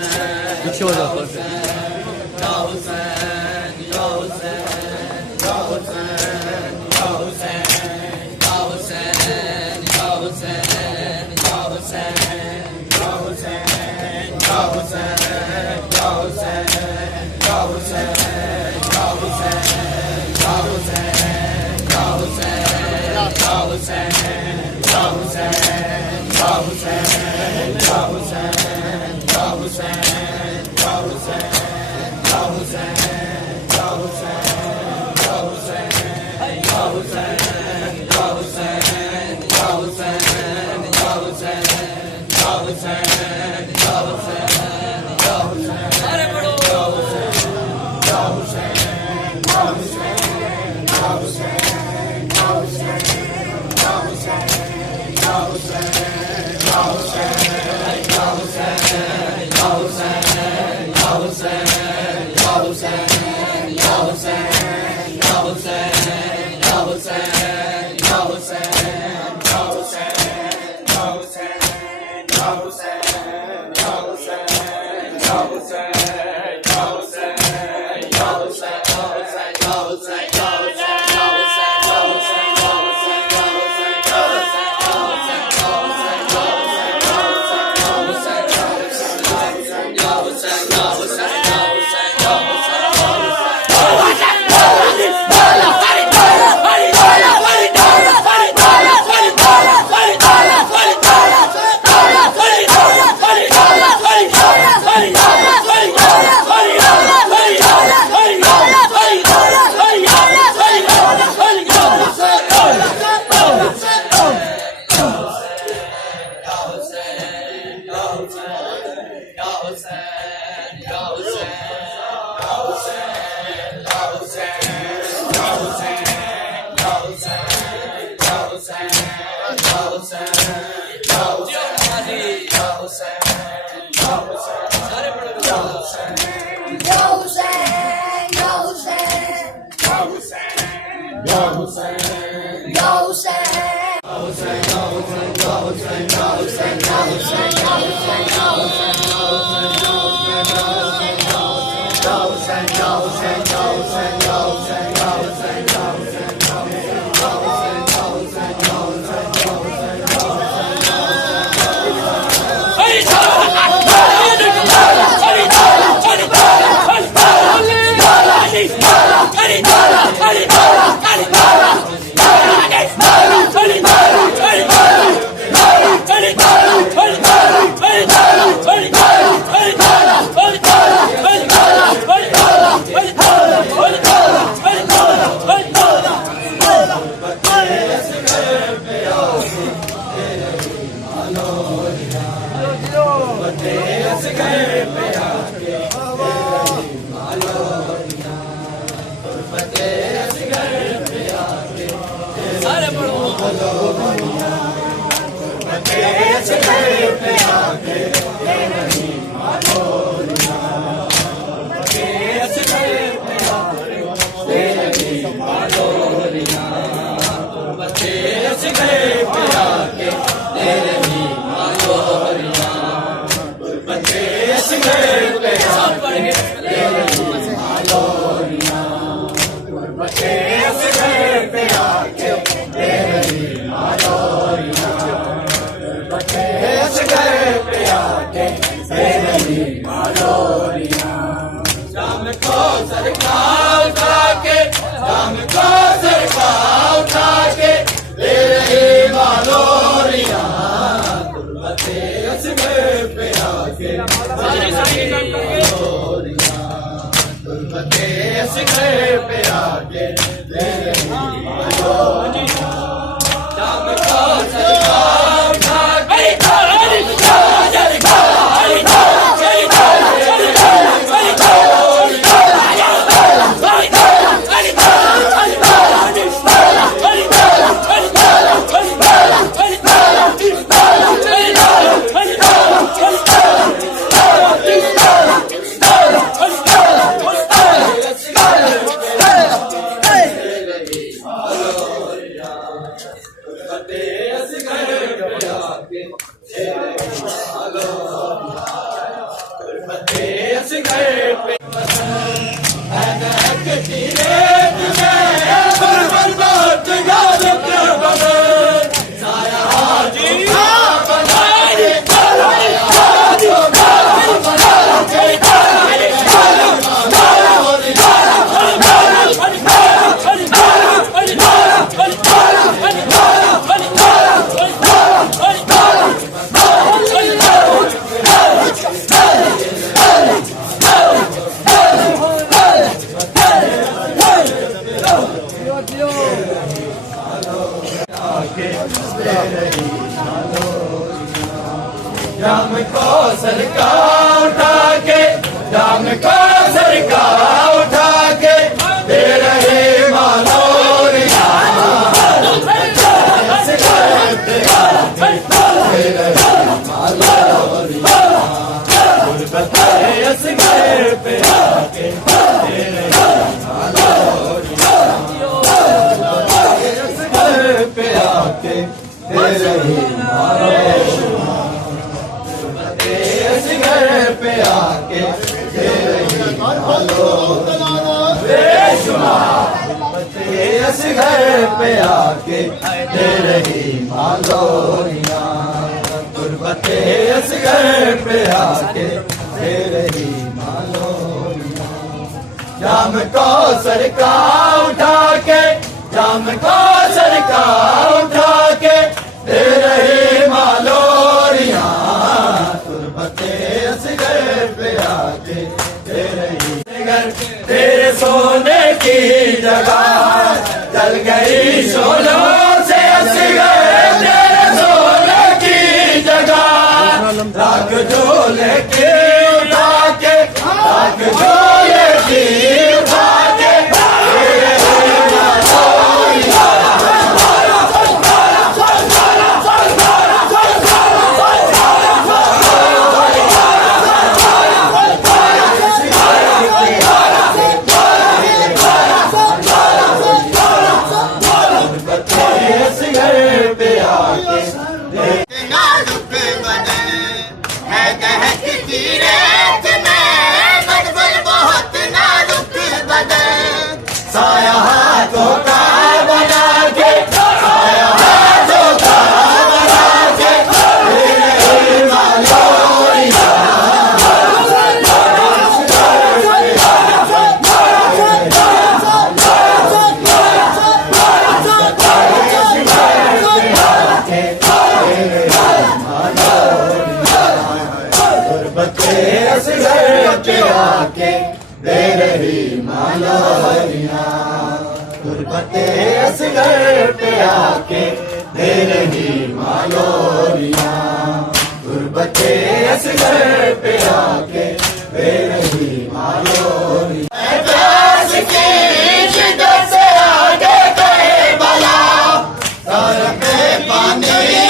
पीछे हो जाओ जाम को सरकार उठा के, जाम को सरकार उठा के दे रहे मालोरिया, गुरबत असगर पे आके दे रहे मालोरिया, असगर पे आके दे रहे मालोरिया, असगर पे आके दे रही असगर पे आके दे रही मालोरिया, गुरबते असगर पे आके दे रही मालोरिया, जाम को सरकार उठा के, जाम को सरकार उठा के दे रही मालोरिया, असगर पे आके दे रही, तेरे सोने की जगह जल गई शोलों से, असगर तेरे सोने की जगह राख झोले की उठा के, राख झोले की उठा के साया हाथों का बना के, साया हाथों का बना के मालोरिया, गुरबते असगर पे आके दे रही मालोरिया, गुरबते असगर पे आके दे रही मालोरिया, गुरबते असगर पे आके दे रही मालोरिया, प्यास की शिद्दत से आगे कहे भला, सर पे पानी